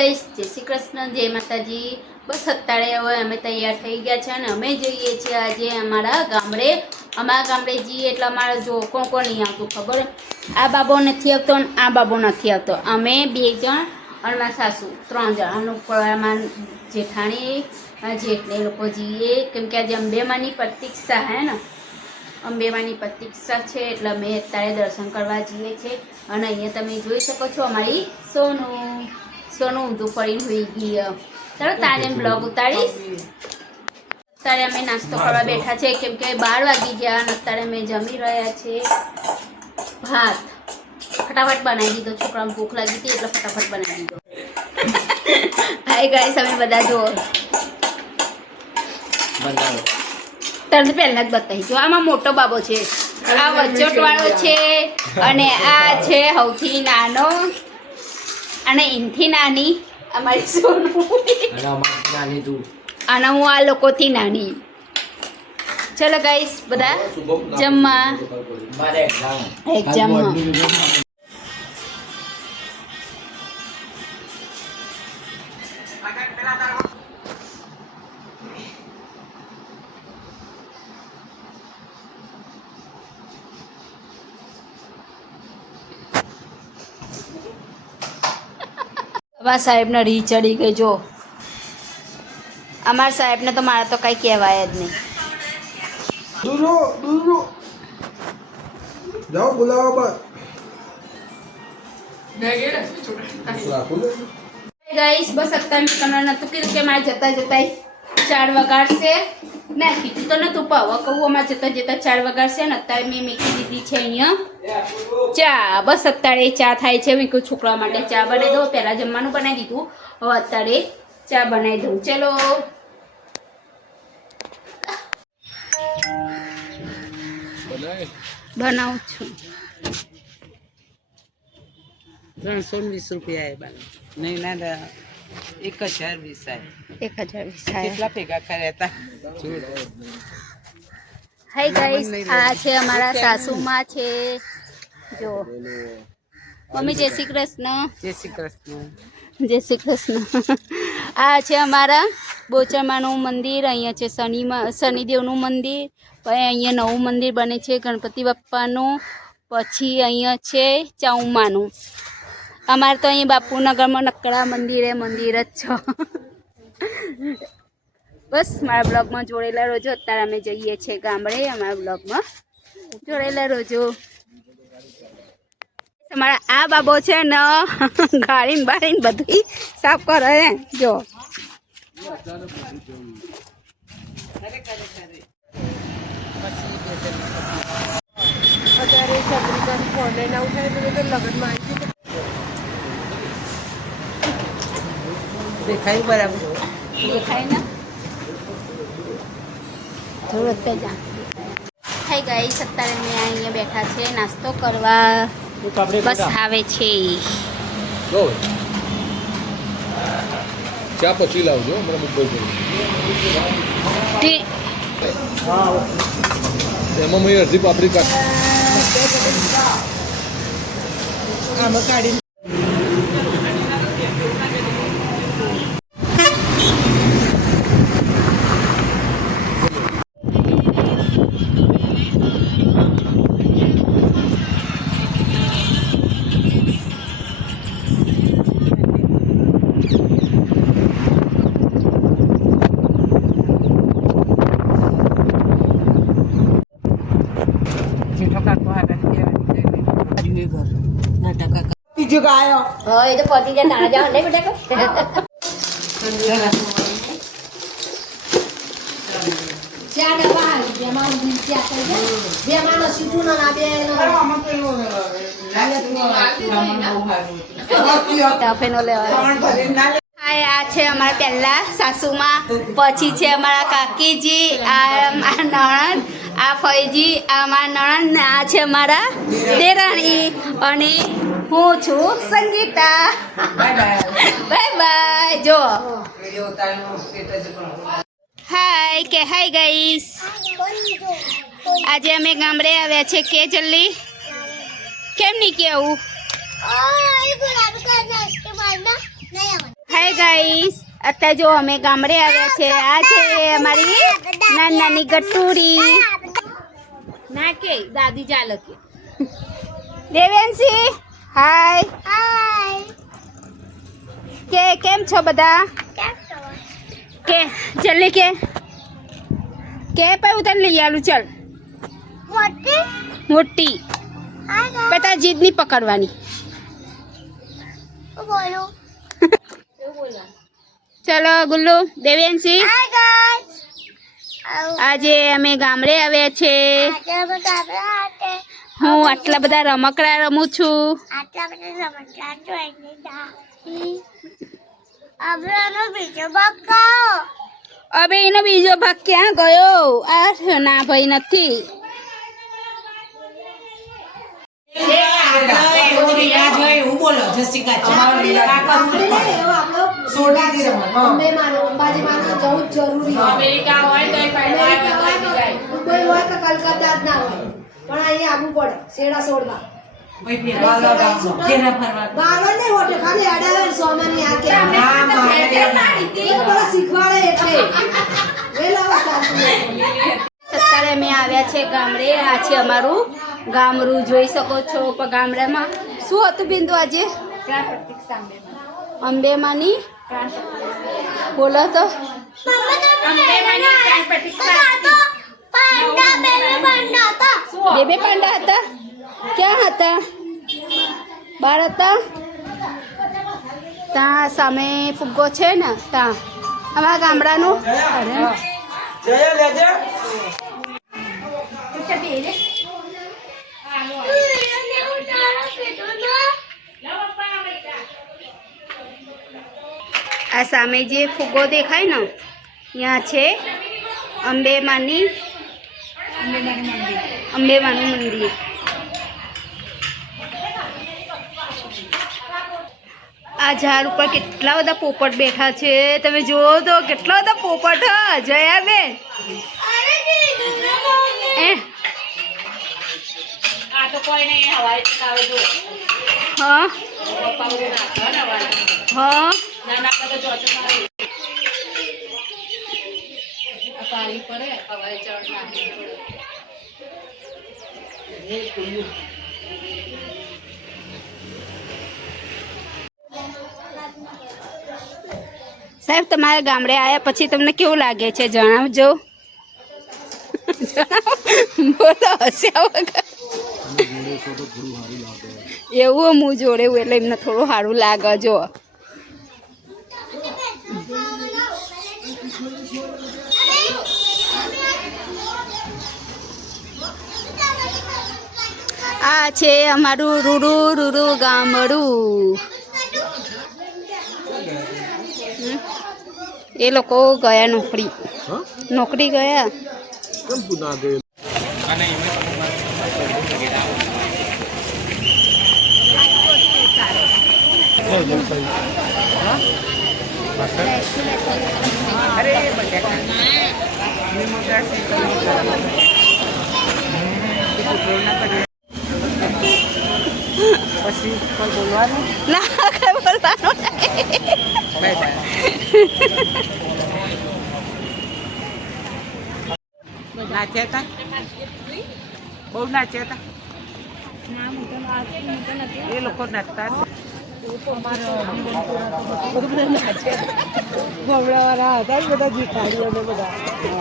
Guys, જય શ્રી કૃષ્ણ, જય માતાજી। બસ અત્યારે હવે અમે તૈયાર થઈ ગયા છે અને અમે જઈએ છીએ આજે અમારા ગામડે। અમારા ગામડે જઈએ એટલે અમારે જો કોણ કોણ નહીં આવતું ખબર, આ બાબો નથી આવતો અને આ બાબો નથી આવતો। અમે 2 જણ અને મારા સાસુ 3 જણ અને અમારા જેઠાણી જેઠને લોકો જઈએ, કેમ કે આજે અંબેમાની પ્રતીક્ષા હે ને, અંબેમાની પ્રતીક્ષા છે એટલે અમે અત્યારે દર્શન કરવા જઈએ છીએ। અને અહીંયા તમે જોઈ શકો છો અમારી સોનું ઊંધું ફરીને હોઈ ગઈ। ચાલો તારે બ્લોગ ઉતારીશ। અત્યારે અમે નાસ્તો કરવા બેઠા છે, કેમ કે 12 વાગી ગયા અને અત્યારે અમે જમી રહ્યા છીએ ભાત। ફટાફટ બનાવી દીધો, છોકરાને ભૂખ લાગી હતી એટલે ફટાફટ બનાવી દીધો। હાય ગાઈસ, અમે બધા જો તરત પહેલા જ બતાવી જો, આમાં મોટો બાબો છે, આ વચોટવાળો છે અને આ છે સૌથી નાનો અને એનથી નાની અમારી સોનું અને હું આ લોકોથી નાની। ચલો ગાઈસ, બધા જમવા એક્ઝામ સાહેબને રી ચડી ગઈ જો, અમારા સાહેબને તો મારા તો કઈ કહેવાય જ નહીં। જાઓ બોલાવો ગાઈસ, બસ અત્યારે તમને નતું કીધું કે મારે જતા જતા 4 વગાડશે, ના કીધું તો નતું પાવ કહું, અમારે જતા જતા 4 વગાડશે ને અત્યારે મેં મૂકી દીધી છે અહીંયા ચા। બસ અત્યારે ચા થાય છે, મેં કહું છોકરા માટે ચા બનાવી દઉં, પહેલાં જમવાનું બનાવી દીધું, હવે અત્યારે ચા બનાવી દઉં। ચલો બનાવું છું। 320 રૂપિયા નહીં ના 1020 1020 કેટલા ભેગા કર્યા હતા। હાય ગાઈસ, આ છે અમારા સાસુમાં છે જો। મમ્મી જય શ્રી કૃષ્ણ। જય શ્રી કૃષ્ણ। જય શ્રી કૃષ્ણ। આ છે અમારા બોચરમાનું મંદિર, અહીંયા છે શનિદેવનું મંદિર, પછી અહીંયા નવું મંદિર બને છે ગણપતિ બાપ્પાનું, પછી અહીંયા છે ચાઉમાનું। અમારે તો અહીંયા બાપુનગરમાં નકડા મંદિર જ છો। બસ મારા બ્લોગમાં જોડેલા રહેજો। અત્યારે અમે જઈએ છીએ ગામડે, અમારા બ્લોગમાં જોડેલા રહેજો। તમારા આ બાબો છે ને ગાળીને બાળીને બધી સાફ કરે જો। દેખાય બરાબર, દેખાય ને જરૂરત જા। થઈ ગઈ અત્યારે મેં અહીંયા બેઠા છે નાસ્તો કરવા, બસ આવે છે ચા પછી લાવજો, મને મોબાઈલ એમાં મેં અડધી પાપડી કાઢ આમાં કાઢી ગાયો। હા, એ તો પતી જાય તાણા જાવ નહીં બેટા ચા ડબ્બા જેમાં ચા કરી બે માણસ સીધું ના બે ફેનો લેવા। આ છે અમારા પહેલા સાસુમાં, પછી છે અમારા કાકીજી, આ નણંદ, આ ફઈજી, આ મારા નણંદ, આ છે અમારા દેરાણી અને હું છું સંગીતા। બાય બાય જો। હાય કે હાય ગાઈસ, આજે અમે ગામડે આવ્યા છે કે જલ્દી કેમ નહીં કેવું? ગાઈસ, અત્યારે જો અમે ગામડે આવ્યા છે. આ છે અમારી નાની ગટુરી. ના કે દાદી ચાલે કે દેવેન્સી હાય. કે કેમ છો બધા? કે જલ્દી કે પછી ઉતાર લઈ આલું. ચાલ મોટી પતા જીદ નહીં પકડવાની. ચલો ગુલ્લુ દેવેન્સી, આજે અમે ગામડે આવ્યા છે. હું આટલા બધા રમકડા રમું છું. હવે એનો બીજો ભાગ ક્યાં ગયો? આ ના ભાઈ નથી. અત્યારે અમે આવ્યા છે ગામડે. આ છે અમારું ગામડું, જોઈ શકો છો. પણ ગામડામાં શું હતું બિંદુ આજે? અંબેમાની બોલો તો. બે પાંડા હતા. ક્યાં હતા? બાર હતા. ત્યાં સામે ફુગ્ગો છે ને, ત્યાં અમારા ગામડાનું. આ સામે જે ફુગ્ગો દેખાય ને, ત્યાં છે અંબેમાનું મંદિર. આ ઝાડ ઉપર કેટલા બધા પોપટ બેઠા છે. તમે જુઓ તો કેટલા બધા પોપટ. જયાબેન હા હા સાહેબ, તમારા ગામડે આવ્યા પછી તમને કેવું લાગે છે? જણાવજો. બોલો હસ્યા વગર. એવું હું જોડે એટલે એમને થોડું સારું લાગે. જો આ છે અમારું રૂરું ગામડું. એ લોકો ગયા નોકરી ગયા. પછી કોઈ બોલવાનું ના, કઈ બોલવાનું નાચ્યા હતા, બહુ નાચ્યા હતા. એ લોકો નાચતા ગામડાવાળા હતા બધા જીતાડીઓ ને બધા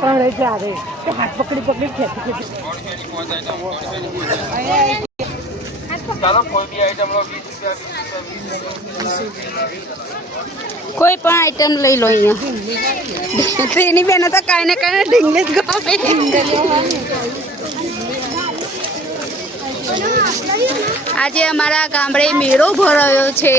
પણ જ્યારે હાથ પકડી ખેંચી કોઈ પણ આઈટમ લઈ લો. અહીંયા એની બેન તો કાંઈ ને કાંઈ ઢીંગલી જ ગમે. આજે અમારા ગામડે મેળો ભરાયો છે.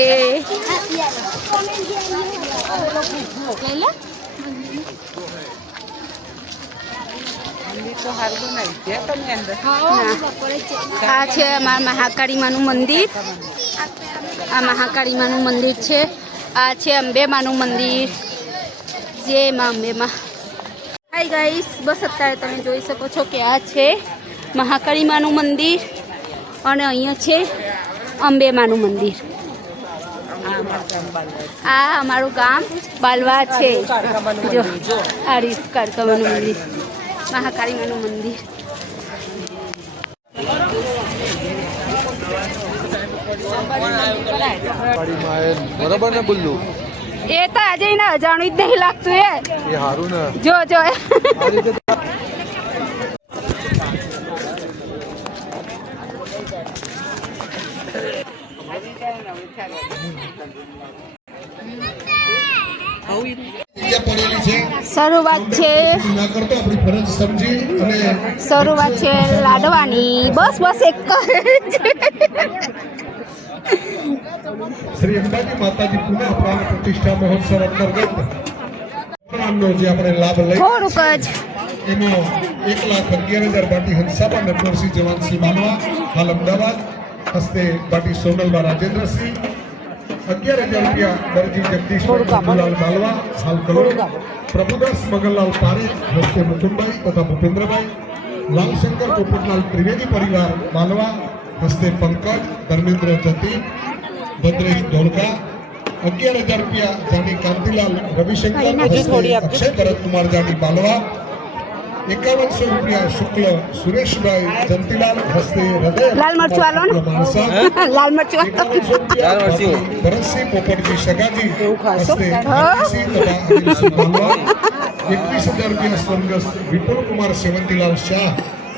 આ છે અમારા મહાકાળી માનું મંદિર. આ મહાકાળી માનું મંદિર છે. આ છે અંબે માનું મંદિર. જય માં અંબે માં. હાય ગાઈસ, બસ અત્યારે તમે જોઈ શકો છો કે આ છે મહાકાળી માનું મંદિર અને અહીંયા છે અંબે માનું મંદિર. આ અમારું ગામ બાલવા છે. જો આ રીત કાળકામાનું મંદિર, મહાકાળીમાનું મંદિર. બરાબર ને બોલું એ તો આજે એને અજાણું જ નહીં લાગતું એ સારું ને જો જો આ રીતે શરૂઆત છે શરૂઆત છે લાડવાની. બસ બસ એક શ્રી અંબાજી માતાજી પુનઃ પ્રાણ પ્રતિષ્ઠા મહોત્સવ અંતર્ગત પ્રાણનો જે આપણે લાભ લઈ થોડુંક જ એમાં 1,11,000 બાટી હંસાબા નટવરસિંહ જવાનસિંહ માનવા હાલ અમદાવાદ હસ્તે બાટી સોનલબા રાજેન્દ્રસિંહ 11,000 રૂપિયા દરજી જગદીશભાઈ બાબુલાલ માલવા હાલ કલોલ પ્રભુદાસ મગનલાલ પારેખ હસ્તે મુકુંદભાઈ તથા ભૂપેન્દ્રભાઈ લાલશંકર પોપટલાલ ત્રિવેદી પરિવાર માલવા હસ્તે પંકજ ધર્મેન્દ્ર જતી ભદ્રેશ ધોળકા 11,000 રૂપિયા જાની કાંતિલાલ રવિશંકર હસ્તે અક્ષય ભરતકુમાર જાની માલવા 5100 રૂપિયા શુક્લ સુરેશભાઈ જંતીલાલ હસ્તે હૃદય લાલ મરચું આલો ને લાલ મરચું ભરતસિંહ પોપટજી સગાજી હસ્તે અજીતસિંહ તથા અનિલસિંહ માલવા 21,000 રૂપિયા સ્વર્ગસ્થ વિપુલકુમાર સેવંતીલાલ શાહ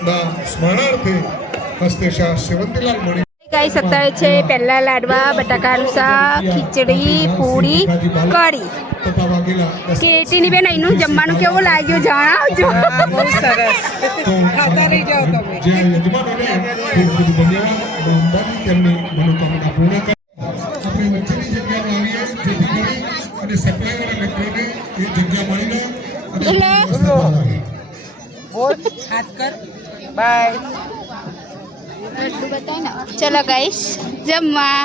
ના સ્મરણાર્થે હસ્તે શાહ સેવંતીલાલ મણી ગાઈસ અત્યારે છે પહેલા લાડવા, બટાકાનું શાક, ખીચડી, પૂરી, કઢી. કેટીની બેન અહીંનું જમવાનું કેવું લાગ્યું જણાવજો. બહુ સરસ ખાતા રહી જાઓ તમે. જે યજમાનોને ખૂબ ખૂબ ધન્યવાદ. અંબાજી તેમની મનોકામના પૂર્ણ કરે. આપણે વચ્ચેની જગ્યામાં આવીએ જેથી કરી અને સપ્લાયવાળા મિત્રોને એ જગ્યા મળીને અને વ્યવસ્થા કરાવે. બોલ હાથ કર બાય. ચલો ગાઈસ જમવા.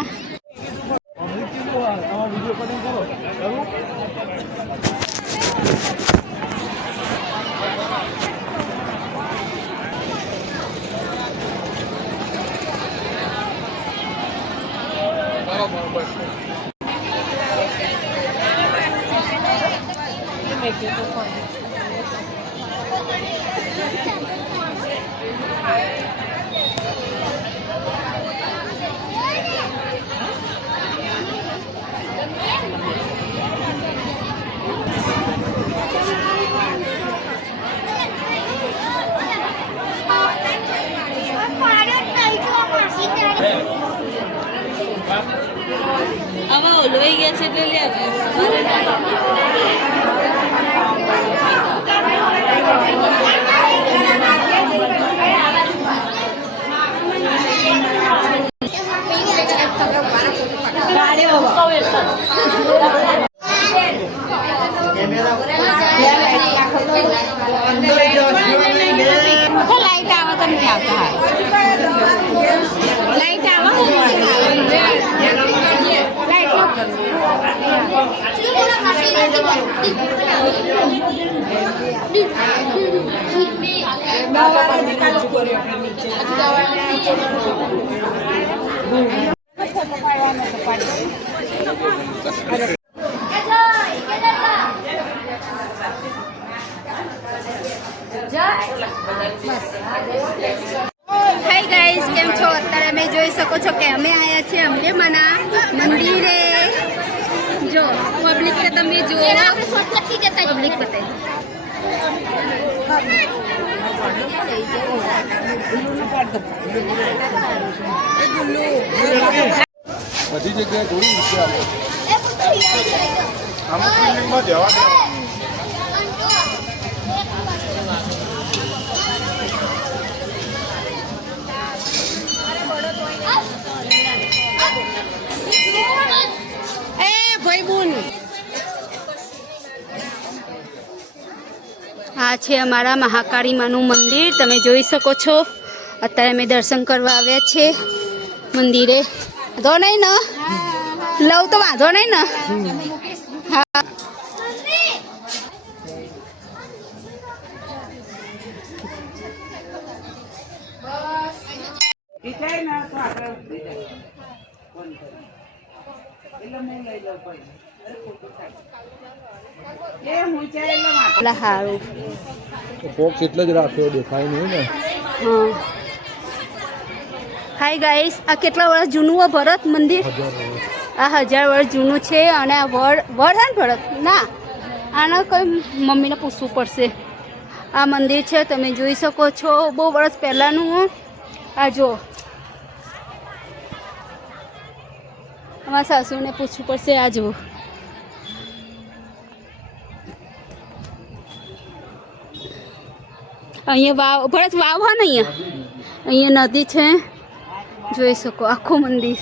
આમાં ઓલવાઈ ગયા છે એટલે લે લાઈટ આવે તો નહીં આવતા. લાઈટ આવે હાય ગાઈસ, કેમ છો? અત્યારે અમે જોઈ શકો છો કે અમે આવ્યા છીએ અંબેમાના મંદિરે. જો પબ્લિક કે તમે જો પબ્લિક બતાવી બધી જગ્યાએ થોડી ઈચ્છા આવે. અમુક મિનિટમાં જવા દે. આ છે અમારા મહાકાળીમાનું મંદિર. તમે જોઈ શકો છો અત્યારે અમે દર્શન કરવા આવ્યા છે મંદિરે. વાંધો નહીં ને લવ તો વાંધો નહીં ને. હા એટલે સારું. ફોક્સ એટલે જ રાખ્યો દેખાય નહીં ને. હા. હાય ગાઈસ, આ કેટલા વર્ષ જૂનું આ ભરત મંદિર? 1000 વર્ષ. આ 1000 વર્ષ જૂનું છે. અને આ વડ હે ને ભરત ના, આને કંઈ મમ્મીને પૂછવું પડશે. આ મંદિર છે, તમે જોઈ શકો છો, બહુ વર્ષ પહેલાંનું. આ જો અમારા સાસુને પૂછવું પડશે. આ જો અહીંયા વાવ, ભરત વાવ હા ને અહીંયા નદી છે, જોઈ શકો આખું મંદિર.